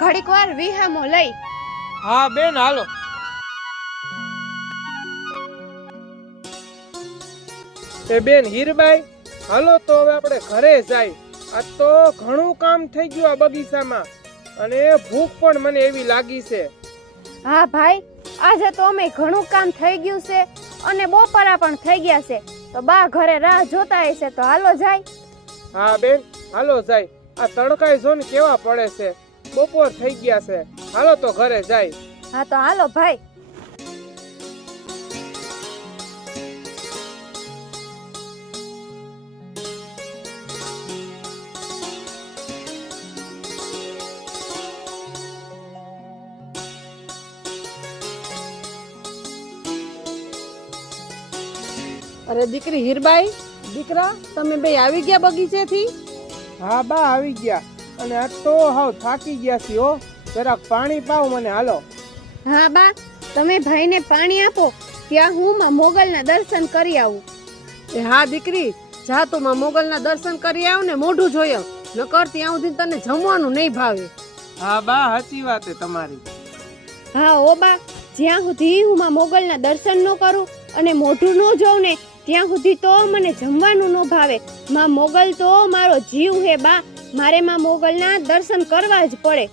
ઘડીક વાર વિહામો લઈ. હા બેન હાલો. એ બેન હીરબાઈ હાલો તો હવે આપણે ઘરે જાય. આ તો ઘણું કામ થઈ ગયું આ બગીચામાં અને ભૂખ પણ મને એવી લાગી છે. હા ભાઈ, આજે તો અમે ઘણું કામ થઈ ગયું છે અને બપોરા પણ થઈ ગયા છે, તો બા ઘરે રાહ જોતા હશે, તો હાલો જાય. હા બેન હાલો જાય. આ તડકાઈ જો ને કેવા પડે છે, બપોર થઈ ગયા છે. હાલો તો ઘરે જાય. હા તો હાલો ભાઈ. અરે દીકરી હીરબાઈ, દીકરા તમે બે આવી ગયા બગીચેથી? હા બા આવી ગયા અને આ તો હાવ થાકી ગયા છીએ હો. જરાક પાણી પાવ મને હાલો. હા બા, તમે ભાઈને પાણી આપો, ત્યાં હું માં મોગલના દર્શન કરી આવું. એ હા દીકરી, જા તું માં મોગલના દર્શન કરી આવ ને મોઢું જોઈ આવ, નકર ત્યાં સુધી તને જમવાનું નહીં ભાવે. હા બા સાચી વાત છે તમારી. હા ઓ બા, જ્યાં સુધી હું માં મોગલના દર્શન ન કરું અને મોઢું ન જોઉં ને ત્યાં સુધી તો મને જમવાનું ન ભાવે. માં મોગલ તો મારો જીવ હે બા, મારે માં મોગલના દર્શન કરવા જ પડે.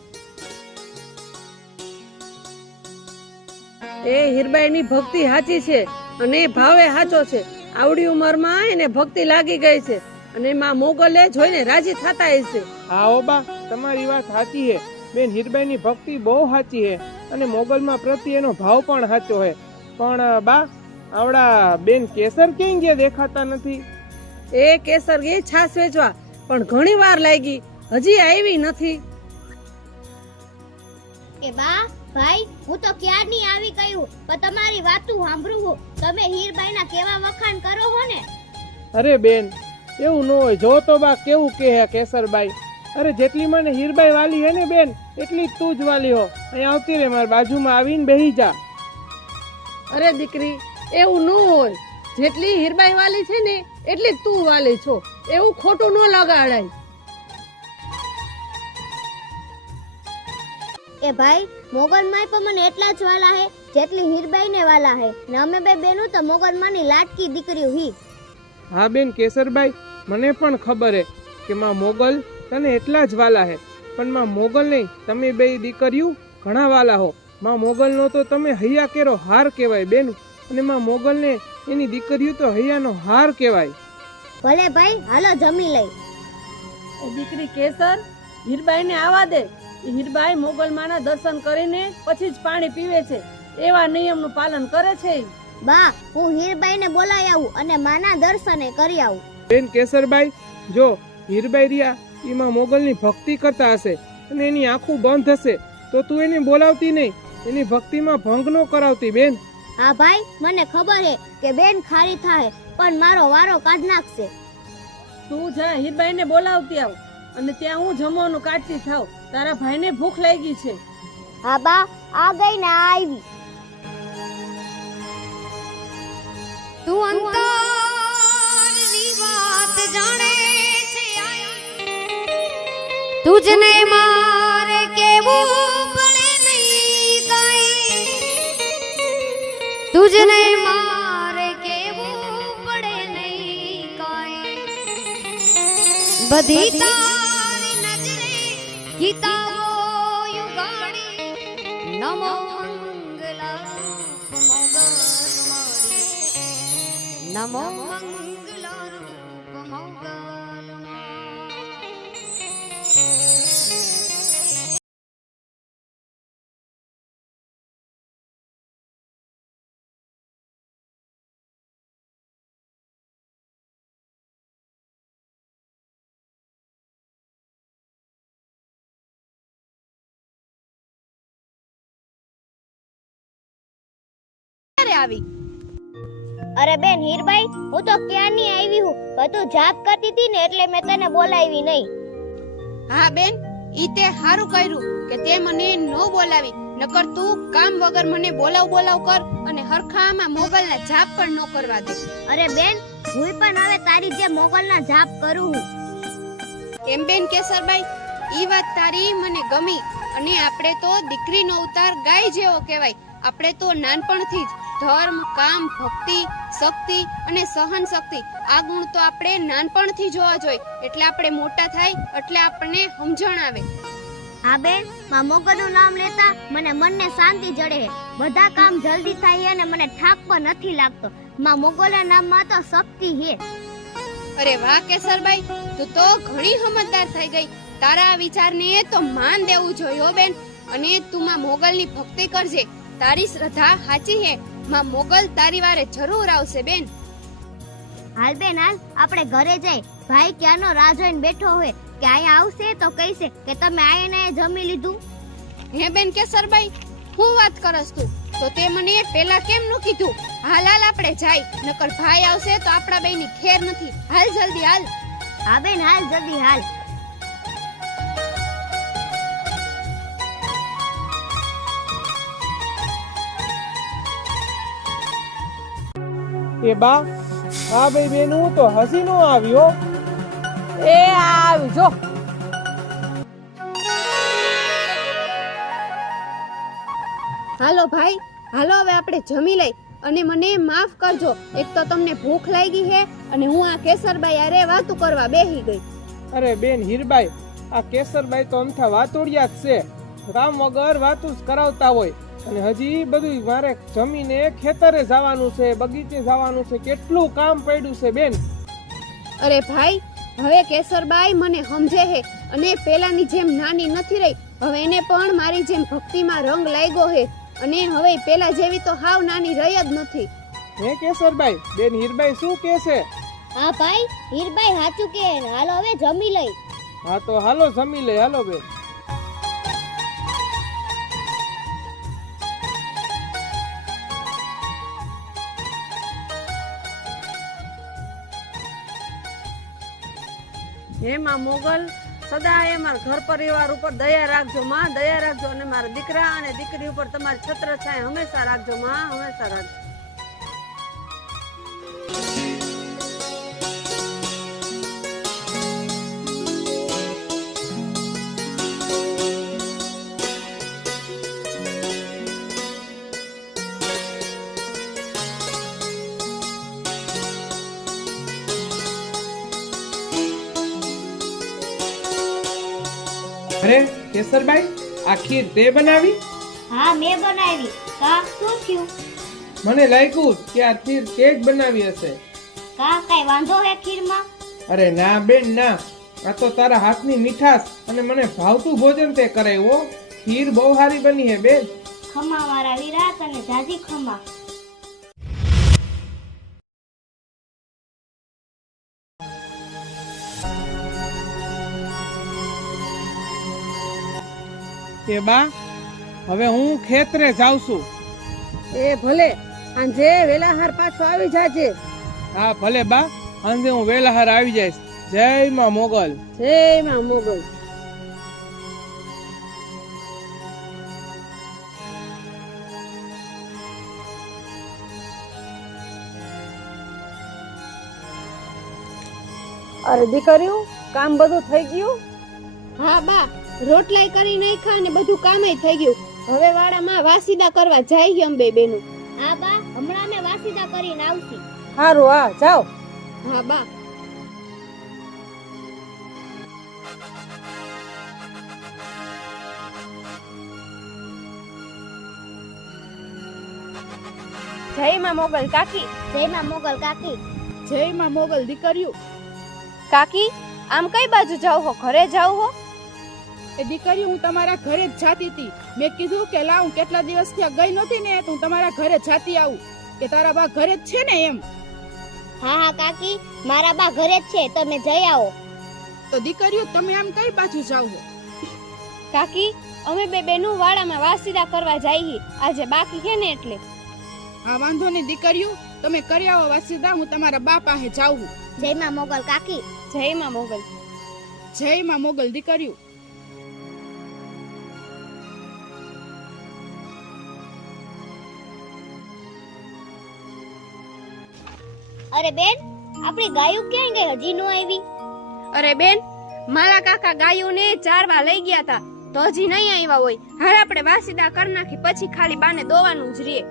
એ હીરબાઈની ભક્તિ સાચી છે અને એ ભાવે સાચો છે. આવડી ઉંમરમાં એને ભક્તિ લાગી ગઈ છે અને માં મોગલે જોઈને રાજી થતા હશે. હા ઓ બા તમારી વાત સાચી છે બેન. હીરબાઈની ભક્તિ બહુ સાચી છે અને મોગલમાં પ્રત્યે એનો ભાવ પણ સાચો છે. પણ બા આવડા બેન કેસર ક્યાં ગયા દેખાતા નથી? એ કેસર ગઈ છાસ વેચવા, પણ ઘણી વાર લાગી, હજી આવી નથી. એ બા ભાઈ, હું તો ક્યારની આવી ગયું, પણ તમારી વાતું સાંભળું હું. તમે હીરબાઈના કેવા વખાણ કરો હો ને. અરે બેન એવું ન હોય. જો તો બા કેવું કે હે કેસરબાઈ. અરે જેટલી મને હીરબાઈ વાલી હે ને બેન, એટલી જ તું જ વાલી હો. અહીંયા આવતી રે, મારી બાજુમાં આવીને બેહી જા. અરે દીકરી એવું ન હોય, જેટલી હીરબાઈ વાલી છે ને એટલી જ તું વાલી છો, એવું ખોટું ન લગાડાય. એ ભાઈ, મોગલમાય પણ મને એટલા જ વાલા હે જેટલી હીરબાઈને વાલા હે, ને અમે બે બેનું તો મોગલમાની લાડકી દીકરીઓ હી. હા બેન કેસરબાઈ, મને પણ ખબર હે કે માં મોગલ તને એટલા જ વાલા હે, પણ માં મોગલ નહીં, તમે બે દીકરીઓ ઘણા વાલા હો. માં મોગલનો તો તમે હૈયા કેરો હાર કહેવાય બેન, અને માં મોગલને એની દીકરીઓ તો હૈયાનો હાર કહેવાય. ભલે ભાઈ, હાલો જમી લઈ. એ દીકરી કેસર, હીરબાઈને આવા દે. હીરબાઈ મોગલમાના દર્શન કરીને પછી જ પાણી પીવે છે, એવા નિયમનું પાલન કરે છે. બા, હું હીરબાઈને બોલાવી આવું અને માના દર્શને કરી આવું. બેન કેસરબાઈ, જો હીરબાઈ રહ્યા એમાં મોગલની ભક્તિ કરતા હશે અને એની આંખું બંધ હશે, તો તું એને બોલાવતી નહીં, એની ભક્તિમાં ભંગ ન કરાવતી બેન. હા ભાઈ, મને ખબર હે કે બેન ખારી થાય, પણ મારો વારો કાઢ નાખશે. તું જા હીરબાઈને બોલાવતી આવ અને ત્યાં હું જમવાનું કાઢતી થાવ. તારા ભાઈને ભૂખ લાગી છે. હા બા, આ ગઈ ને આ આવી. તું અંતરની વાત જાણે છે, તુજને મારે કેવું પડે નહીં કાઈ, તુજને મારે કેવું પડે નહીં કાઈ, બધી તારી નજરે ગીતાઓ યુગાડી, નમો મંગલા મોગલ મારી, નમો મંગલા રૂપ મોગલ. આવી? અરે બેન હીરબાઈ, હું તો ક્યારની આવી હું, પણ તું જાપ કરતી હતી ને એટલે મેં તને બોલાવી નહીં. હા બેન, ઈ તે હારું કર્યું કે તે મને નો બોલાવી, નકર તું કામ વગર મને બોલાવ કર અને હરખામાં મોગલના જાપ પણ નો કરવા દે. અરે બેન, હું પણ હવે તારી જે મોગલના જાપ કરું હું. કેમ બેન કેસરબાઈ, ઈ વાત તારી મને ગમી. અને આપણે તો દીકરીનો અવતાર ગાય જેવો કહેવાય. આપણે તો નાનપણથી જ ધર્મ, કામ, ભક્તિ, શક્તિ અને સહન શક્તિ આ ગુણ તો આપણે નાનપણથી જોવા જોઈએ. એટલે આપણે મોટા થાય એટલે આપણને સમજણ આવે. હા બેન, માં મોગલનું નામ લેતા મને મનને શાંતિ જડે છે. બધા કામ જલ્દી થાય છે અને મને થાક પણ નથી લાગતો. માં મોગલના નામમાં તો શક્તિ છે. અરે વાહ કેસરબાઈ, તું તો ઘણી સમજદાર થઈ ગઈ. તારા આ વિચારને તો માન દેવું જોઈએ હો બેન. અને તું માં મોગલની ભક્તિ કરજે. તારી શ્રદ્ધા સાચી છે. માં મોગલ તારી વારે જરૂર આવશે બેન. હાલ બેન હાલ, આપણે ઘરે જઈ. ભાઈ ક્યાંનો રાહ જોઈને બેઠો હોય કે અહીંયા આવશે તો કહીશે કે તમે આઈને જમી લીધું. હે બેન કેસરબાઈ, હું વાત કરસ તું? તો તે મને પેલા કેમ ન કીધું? હાલ હાલ આપણે જાય, નકર ભાઈ આવશે તો આપણા બેયની ખેર નથી. હાલ જલ્દી હાલ. હા બેન હાલ, જલ્દી હાલ. એ બા, હા ભાઈ બેનું તો હસી નો આવ્યો. એ આવી જો. હાલો ભાઈ, હાલો હવે આપણે જમી લઈ. અને મને માફ કરજો, એક તો તમને ભૂખ લાગી છે અને હું આ કેસરબાઈ અરે વાતું કરવા બેહી ગઈ. અરે બેન હીરબાઈ, આ કેસરબાઈ તો અમથા વાતોડિયા જ છે. કામ વગર વાતું જ કરાવતા હોય. અને હજી બધું મારે જમીને ખેતરે જવાનું છે, બગીચે જવાનું છે, કેટલું કામ પડ્યું છે બેન. અરે ભાઈ, હવે કેસરબાઈ મને સમજે છે અને પેલાની જેમ નાની નથી રહી. હવે એને પણ મારી જેમ ભક્તિમાં રંગ લાગ્યો છે. અને હવે પેલા જેવી તો હાવ નાની રહી જ નથી. હે કેસરબાઈ, બેન હીરબાઈ શું કહે છે? હા ભાઈ, હીરબાઈ સાચું કે. હાલો હવે જમી લઈ. હા તો હાલો જમી લઈ, હાલો બેન. હે માં મોગલ, સદાય મારા ઘર પરિવાર ઉપર દયા રાખજો માં, દયા રાખજો. અને મારા દીકરા અને દીકરી ઉપર તમારી છત્ર છાયા હંમેશા રાખજો માં, હંમેશા રાખજો. અરે કેસરબાઈ, આ ખીર તે બનાવી? હા મેં બનાવી. કા શું થયું? મને લાગ્યું કે આ ખીર તે જ બનાવી હશે. કા કઈ વાંધો હે ખીરમાં? અરે ના બેન ના, આ તો તારા હાથની મીઠાશ અને મને ભાવતું ભોજન તે કરાવ્યો. ખીર બહુ સારી બની હે બેન. ખમા મારા વિરાટ અને જાજી ખમા. કે બા, હવે હું ખેતરે જાઉં છું. એ ભલે, સાંજે વેલાહાર પાછો આવી જાજે. હા ભલે બા, સાંજે હું વેલાહાર આવી જઈશ. જય માં મોગલ. જય માં મોગલ. અરે દીકરીઓ, કામ બધું થઈ ગયું? હા બા, રોટલાઈ કરી નાખ્યા અને બધું કામય થઈ ગયું. હવે વાડામાં વાસીદા કરવા જાય અંબે બેનું. હા બા, હમણાં અમે વાસીદા કરીને આવશી. હારું, હા જાઓ. હા બા. જય માં મોગલ કાકી. જય માં મોગલ કાકી. જય માં મોગલ દીકરીઓ. કાકી, આમ કઈ બાજુ જાવ હો? ઘરે જાવ હો? એ દીકરી, હું તમારા ઘરે જ જાતી હતી. મેં કીધું કે લાવ, હું કેટલા દિવસથી ગઈ નહોતી ને, તો હું તમારા ઘરે જાતી આવું. કે તારા બા ઘરે જ છે ને એમ? હા હા કાકી, મારા બા ઘરે જ છે, તમે જઈ આવો. તો દીકરીઓ, તમે આમ કઈ બાજુ જાવ હો? કાકી, અમે બે બેનું વાડામાં વાસીદા કરવા જઈએ. આજે બાકી છે ને એટલે. હા વાંધો નહીં દીકરીઓ, તમે કરી આવો વાસીદા. હું તમારા બા પાસે જાઉં. જય માં મોગલ કાકી. જય માં મોગલ. જય માં મોગલ દીકરીઓ. અરે બેન, આપણી ગાયું ક્યાં ગઈ? હજી નો આવી. અરે બેન, મારા કાકા ગાયોને ચારવા લઈ ગયા હતા તો હજી નહીં આવ્યા હોય. હાલ આપણે વાસીદા કરી નાખી, પછી ખાલી બાને દોવાનું જ રહે.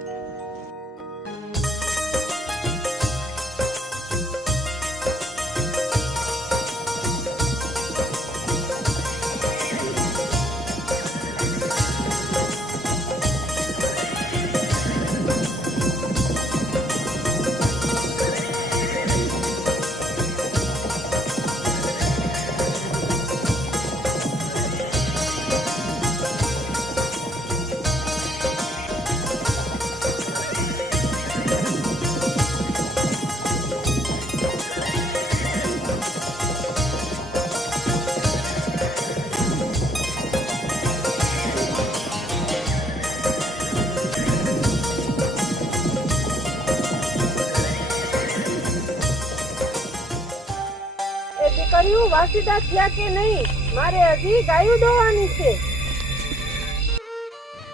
એ દીકરીઓ વાસીદા થયા કે નહીં? મારે હજી ગાયું દોવાની છે.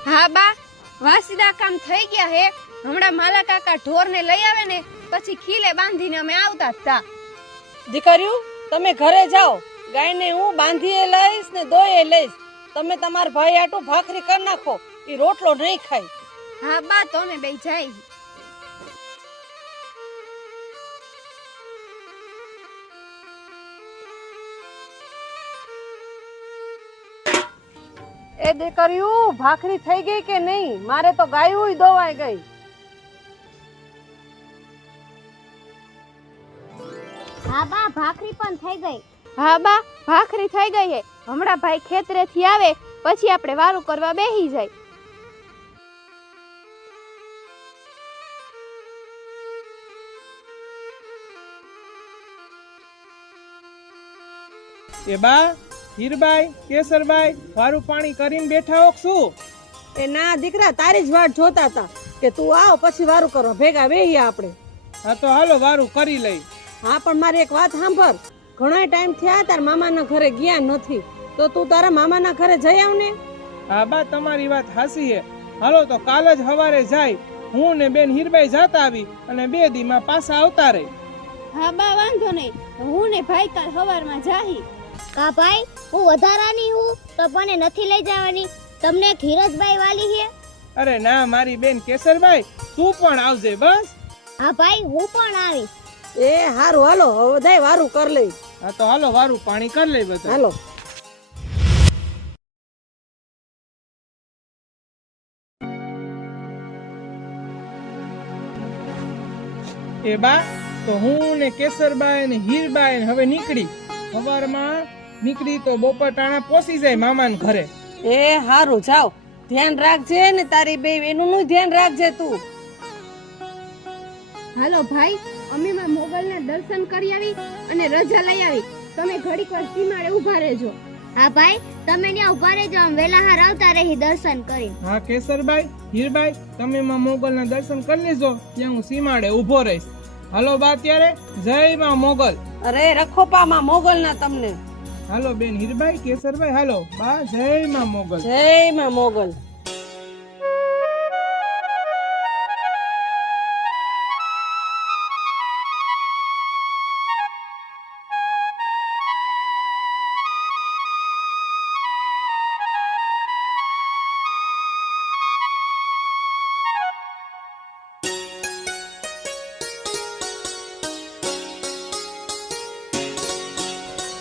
હા બા, વાસીદા કામ થઈ ગયા હે. હમણાં માલા કાકા ઢોરને લઈ આવે ને પછી ખીલે બાંધીને અમે આવતા હતા. દીકરીઓ તમે ઘરે જાઓ, ગાયને હું બાંધીએ લઈશ ને દોયે લઈશ. તમે તમારા ભાઈ આટું ભાખરી કરી નાખો, એ રોટલો નહીં ખાય. હા બા, તો અમે બે જાય. એ દીકરીઓ ભાખરી થઈ ગઈ કે નહીં? મારે તો ગાયું દોવાઈ ગઈ. હા બા, ભાખરી પણ થઈ ગઈ. હા બા, ભાખરી થઈ ગઈ હે. હમણાં ભાઈ ખેતરેથી આવે પછી આપણે વારું કરવા બેહી જાય. એ બા, હીરબાઈ, કેસરબાઈ વારું પાણી કરીને બેઠા હોક શું? એ ના દીકરા, તારી જ વાટ જોતા હતા કે તું આવ પછી વારું કરવા ભેગા બેહીએ આપણે. હા તો હાલો વારું કરી લઈ. હા પણ મારી એક વાત સાંભળ, ઘણા ટાઈમ થયા તાર મામાના ઘરે ગયા નથી, તો તું તારા મામાના ઘરે જઈ આવ ને. હા બા, તમારી વાત હાસી હે. હાલો તો કાલ જ હવારે જાય. હું ને બેન હીરબાઈ જાતા આવી અને 2 દીમાં પાછા આવતા રહી. હા બા, વાંધો નહીં. હું ને ભાઈ કાલ સવારમાં જાહી. કા ભાઈ, હું વધારાની હું તો મને નથી લઈ જવાની. તમને ધીરજભાઈ વાલી છે? અરે ના મારી બેન કેસરબાઈ, તું પણ આવજે બસ. હા ભાઈ, હું પણ આવીશ. એ હારું, હાલો હવે બધાય વારું કર લઈ. હા તો હાલો વારું પાણી કરી લઈ બધા. હાલો. એ બા, તો હું ને કેસરબાઈ ને હીરબાઈ ને હવે નીકળી. સવારમાં નીકળી તો બપોર ટાણા પહોંચી જાય મામાના ઘરે. એ હારું, જાવ. ધ્યાન રાખજે ને તારી બે એનું ધ્યાન રાખજે તું. હાલો ભાઈ, અમે માં મોગલના દર્શન કરી આવી અને રજા લઈ આવી. તમે ઘડીક વાર સીમાડે ઊભા રહેજો. હા ભાઈ, તમે ત્યાં ઉભા રહેજો, આમ વેલા હાર આવતા રહી દર્શન કરી. હા કેસરબાઈ, હીરબાઈ તમે માં મોગલના દર્શન કરી લેજો, ત્યાં હું સીમાડે ઊભો રહીશ. હાલો બા, ત્યારે જય માં મોગલ. અરે રખો પામાં મોગલ ના તમને. હાલો બેન હીરબાઈ, કેસરબાઈ, હાલો બા, જય માં મોગલ. જય માં મોગલ.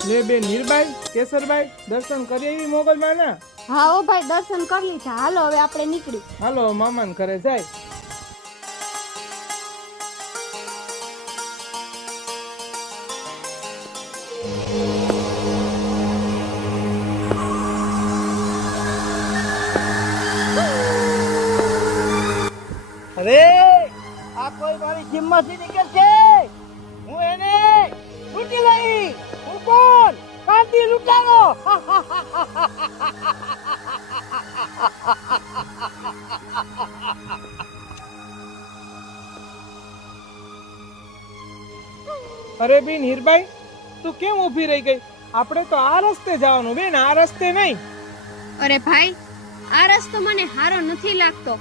લે બેન હીરબાઈ, કેસરબાઈ દર્શન કરી આવી મોગલ માના? હા ઓ ભાઈ, દર્શન કરી લીધા. હાલો હવે આપણે નીકળી. હાલો મામાના ઘરે જાય. અરે આ કોઈ મારી હિંમતથી નીકળશે, હું એને લૂંટી લઈ. હું કોણ? શાંતિ લૂંટારો. અરે બેન હીરબાઈ, તું કેમ ઊભી રહી ગઈ? આપણે તો આ રસ્તે જવાનું બેન, આ રસ્તે નહીં. અરે ભાઈ, આ રસ્તો મને હારો નથી લાગતો.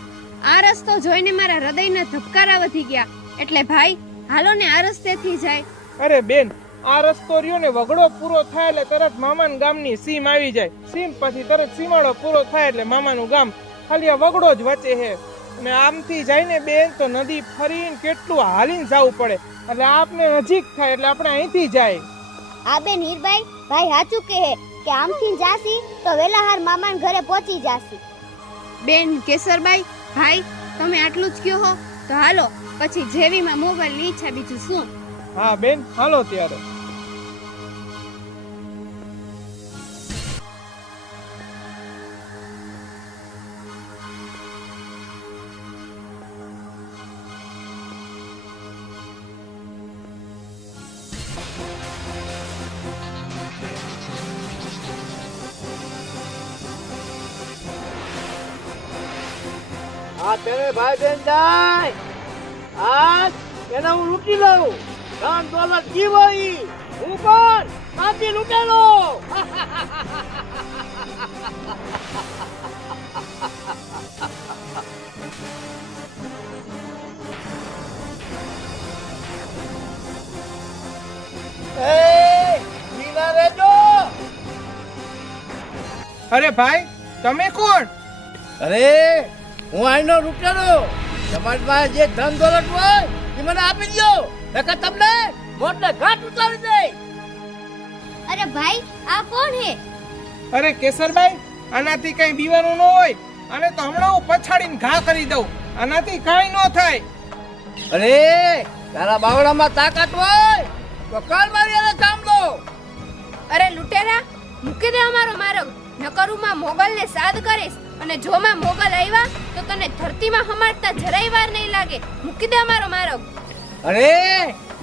આ રસ્તો જોઈને મારા હૃદયના ધબકારા વધી ગયા. એટલે ભાઈ, હાલો ને આ રસ્તેથી જાય. અરે બેન, આ રસ્તો રહ્યો ને વગડો પૂરો થાય એટલે તરત મામાના ગામની સીમ આવી જાય. સીમ પછી તરત સીમાડો પૂરો થાય એટલે મામાનું ગામ. ખાલી આ વગડો જ વચ્ચે છે. અને આમથી જાય ને બેન તો નદી ફરીને કેટલું હાલીને જવું પડે. એટલે આપને નજીક થાય એટલે આપણે અહીંથી જાય. આ બેન હીરબાઈ ભાઈ સાચું કહે કે આમથી જાસી તો વેલાહાર મામાના ઘરે પહોંચી જાસી. બેન કેસરબાઈ ભાઈ તમે આટલું જ કહો હો તો હાલો પછી જેવીમાં મોગલની ઈચ્છા બીજું શું. હા બેન હાલો ત્યારે. આ તેને ભાઈ બેન જાય આજ એને હું લૂંટી લઉં. ધન દોલત જીવાઈ હું કોણ કાંતિ લૂંટેલો. એ બીના રેજો. અરે ભાઈ તમે કોણ? અરે હું આઈનો લૂંટેલો. તમારી પાસે જે ધન દોલત હોય એ મને આપી દો નકર તમને મોટને ઘાટ ઉતારી દે. અરે ભાઈ આ કોણ હે? અરે કેસરભાઈ આનાથી કઈ બીવાનું ન હોય. અને તો હમણાં હું પછાડીને ઘા કરી દઉં. આનાથી કાંઈ ન થાય. અરે તારા બાવડામાં તાકાત હોય તો કાલ મારી એને કામ દો. અરે લૂંટેરા મૂકી દે અમારો માર્ગ નકરું માં મોગલને સાદ કરીશ અને જો માં મોગલ આવ્યા તો તને ધરતીમાં હમાડતા જરાય વાર નહીં લાગે. મૂકી દે અમારો માર્ગ. અરે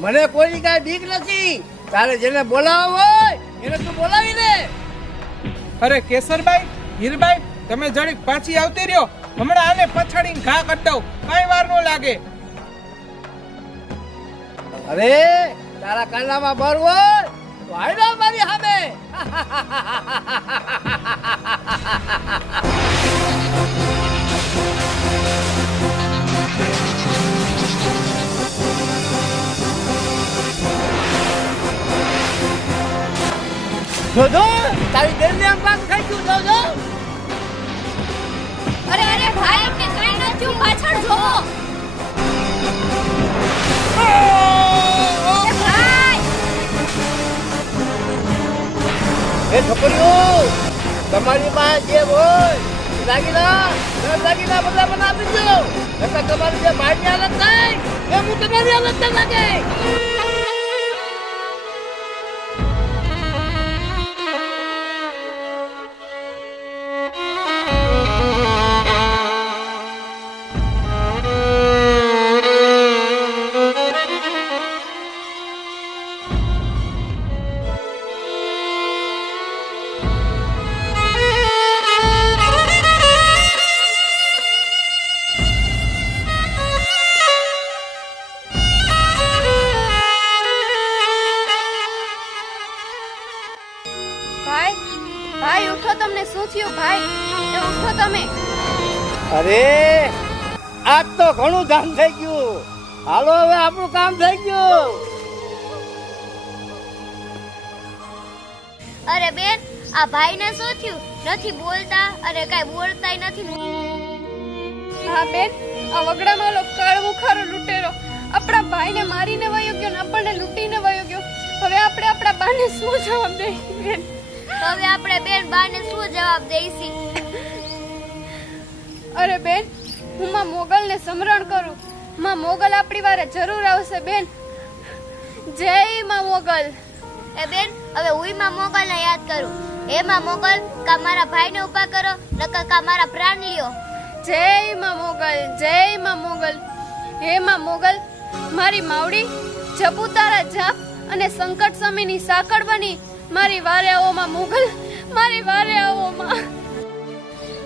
મને કોઈની કાંઈ બીક નથી. તારે જેને બોલાવવો હોય એને તું બોલાવી દે. અરે કેસરભાઈ હીરભાઈ તમે જરીક પાછી આવતી રહ્યો. હમણાં આને પછાડીને ઘા કરી દઉં. કાંઈ વાર ન લાગે. અરે તારા કાનામાં બર હોય તો આયલા મારી સામે. જોજો તારી બેનને આમ કામ થઈ ગયું. જોજો અરે અરે ભાઈ અમને કઈ ન થયું પાછળ જોવો. એ ભાઈ એ છોકરીઓ તમારી પાસે જે હોય દાગીના બધા મને આપી દો નકર તમારી જે ભાઈની હાલત થાય એ હું તમારી હાલત ના લાગે. ભાઈ ભાઈ ઉઠો. તમને શું થયું ભાઈ? એ ઉઠો તમે. અરે આજ તો ઘણું ધામ થઈ ગયું. હાલો હવે આપણું કામ થઈ ગયું. અરે બેન આ ભાઈને શું થયું? નથી બોલતા અને કાઈ બોલતાય નથી. હા બેન આ વગડામાં ઓલો કાળવો ખારો લૂંટેરો આપણા ભાઈને મારીને વયો ગયો ને આપણને લૂંટીને વયો ગયો. હવે આપણે આપણા બાને શું જવાબ દઈએ બેન? હવે આપણે બેન બાને શું જવાબ દઈશી? અરે બેન હું માં મોગલને સમરણ કરું. માં મોગલ આપણી વારે જરૂર આવશે બેન. જય માં મોગલ. એ બેન હવે હુંય માં મોગલને યાદ કરું. હે માં મોગલ કા મારા ભાઈને ઊભા કરો નકર કા મારા પ્રાણ લ્યો. જય માં મોગલ જય માં મોગલ. હે માં મોગલ મારી માવડી જપુતારા જાપ અને સંકટ સમયની સાકળ બની મારી વારે આવો માં મોગલ. મારી વારે આવો માં.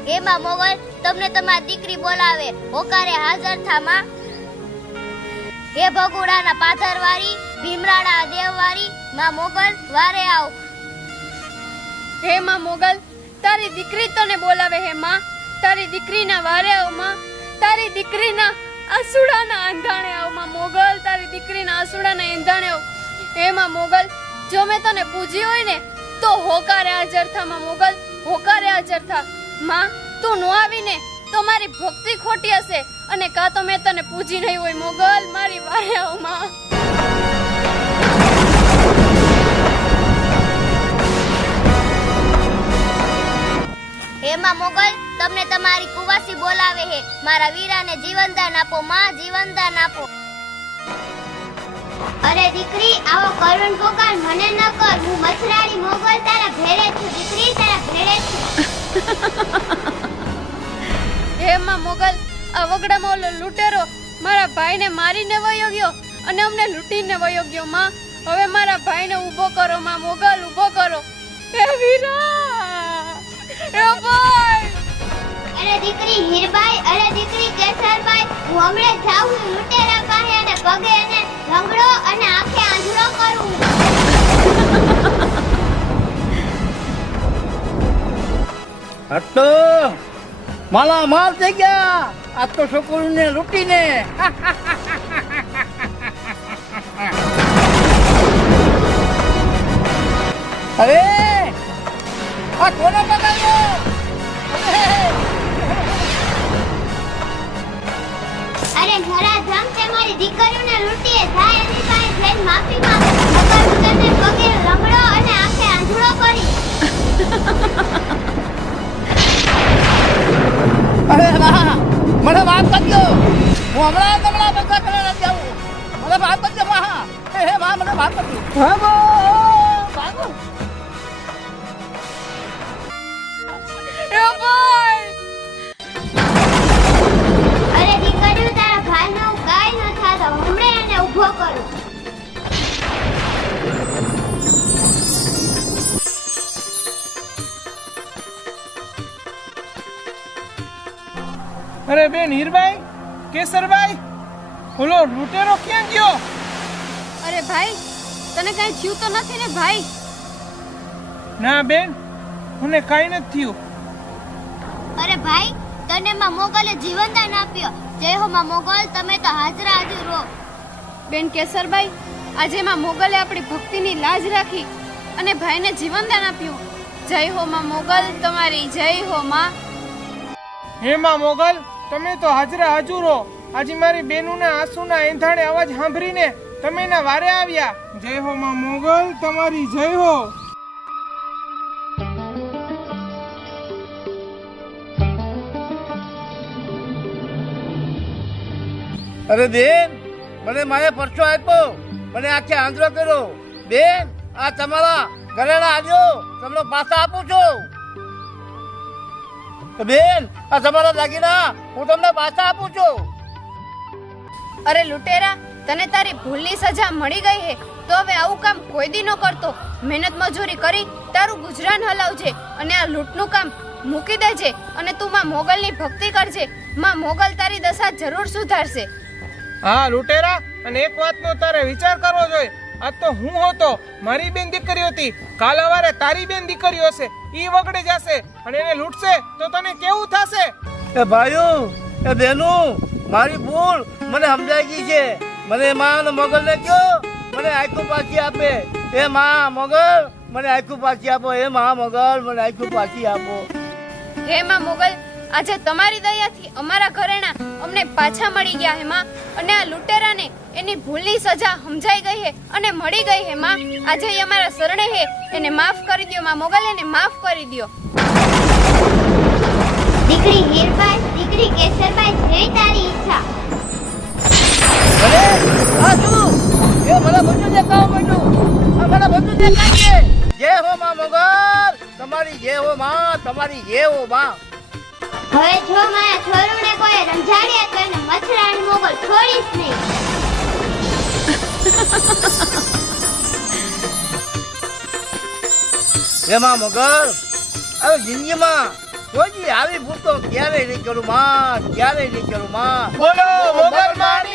હે માં મોગલ તમને તમારી દીકરી બોલાવે. હોકારે હાજર થા માં. હે ભગુડાના પાથરવારી ભીમરાણા દેવવારી માં મોગલ વારે આવ. હે માં મોગલ તારી દીકરી તને બોલાવે. હે માં તારી દીકરીના વારે આવ માં. તારી દીકરીના આંસુડાના આંધાણે આવ માં મોગલ. તારી દીકરીના આંસુડાના આંધાણે આવ. હે માં મોગલ જો મેં તને પૂજી હોય ને તો હોકારે હાજર થા માં મોગલ, હોકારે હાજર થા. માં તું નો આવીને તો મારી ભક્તિ ખોટી હશે, અને કાં તો મેં તને પૂજી નહીં હોય. મોગલ મારી વારે આવ માં. હેમાં મોગલ તમને તમારી કુવાસી બોલાવે હે. મારા વીરાને જીવનદાન આપો માં, જીવનદાન આપો. અરે દીકરી આવો કરુણ પોકાર મને ન કર. હું મથરાડી મોગલ તારા ભેરે છું દીકરી, તારા ભેરે છું. હેમાં મોગલ આ વગડામાં ઓલો લૂંટેરો મારા ભાઈને મારીને વયો ગયો અને અમને લૂંટીને વયો ગયો. માં હવે મારા ભાઈને ઊભો કરો માં, મોગલ ઊભો કરો. હે વીરા, હે ભાઈ. અરે દીકરી હીરબાઈ, અરે દીકરી કેસરબાઈ, હું હમણાં જાઉં છું લૂંટેરા પાસે અને પગે એને લંગડો અને આંખે આંધળો કરું. હટો માલા માલ થઈ ગયા આ તો છોકરીને લૂંટીને. અરે આ કોને પકડ્યો? અરે ઘરા જમ તે મારી દીકરીઓને લૂંટીએ જાય એની પાસે જઈને માફી માંગ. અગર તને પગે લંગડો અને આંખે આંધળો કરી. અરે વાહ મને માફ કરજો. હું હમણાં ભેગા કરવા નથી આવું. મને માફ કરજો માં. હે માં મને માફ કરજો. ભાગો ભાગો. હે ભાઈ. અરે દીકરીઓ તારા ભાઈનો કાંઈ ન થાતો. હમણાં એને ઊભો કરું. અરે બેન હીરબાઈ, કેસરબાઈ, ઓલો લૂંટેરો ક્યાં ગયો? અરે ભાઈ તને કઈ થયું તો નથી ને ભાઈ? ના બેન, મને કાંઈ નથી થયું. અરે ભાઈ તને માં મોગલે જીવનદાન આપ્યો. જય હો માં મોગલ, તમે તો હાજરા હાજર રહો. બેન કેસરબાઈ, આજે માં મોગલે આપણી ભક્તિની લાજ રાખી અને ભાઈને જીવનદાન આપ્યું. જય હો માં મોગલ, તમારી જય હો માં. હેમાં મોગલ, તમે તો હાજરા હાજુરો. આજે મારી બેનુના આંસુના એંધાણે અવાજ સાંભળીને તમે એના વારે આવ્યા. જય હો માં મોગલ, તમારી જય હો. અરે બેન મને મારે પરચો આપ્યો, મને આખે આંધળો કર્યો. બેન આ તમારા ઘરેણા આવ્યો તમને પાછા આપું છું. બેન આ તમારા દાગીના હું તમને પાછા આપું છું. અરે લૂંટેરા, તને તારી ભૂલની સજા મળી ગઈ હે તો હવે આવું કામ કોઈ દી ન કરતો. મહેનત મજૂરી કરી તારું ગુજરાન હલાવજે અને આ લૂંટનું કામ મૂકી દેજે અને તું માં મોગલની ભક્તિ કરજે. માં મોગલ તારી દશા જરૂર સુધારશે. હા લૂંટેરા, અને એક વાતનો તારે વિચાર કરવો જોઈએ. આજ તો હું હતો, મારી બેન દીકરી હતી, કાલ સવારે તારી બેન દીકરી હશે. ઈ વગડી જશે અને એને લૂંટશે તો તને કેવું થશે? એ ભાઈઓ એ બહેનો મારી ભૂલ મને સમજાઈ ગઈ છે. મને માં મોગલને કહો મને આખું પાછી આપે. એ માં મોગલ મને આખું પાછી આપો. એ માં મોગલ મને આખું પાછી આપો. હે માં મોગલ, આજે તમારી દયાથી અમારા ઘરેણા અમને પાછા મળી ગયા હે માં, અને આ લૂંટેરાને એની ભૂલની સજા સમજાઈ ગઈ હે અને મળી ગઈ હે માં. આજે ઈ અમારા શરણે હે, એને માફ કરી દ્યો માં મોગલ, એને માફ કરી દ્યો. દીકરી હીરબાઈ, દીકરી કેસરબાઈ, જે તારી ઈચ્છા. અરે આ શું? એ મને બધું દેખાવ માંડ્યું. આ મને બધું દેખાય છે. જય હો માં મોગલ, તમારી જય હો માં, તમારી જય હો માં. હવે જો મારા છોરુને કોઈ રંજાડ્યા તો એને મથરાણી મોગલ છોડીશ નહીં. હે માં મોગલ, હવે જિંદગીમાં કોઈ આવી ભૂલ તો ક્યારેય નહીં કરું માં, ક્યારેય નહીં કરું માં. બોલો મોગલ માની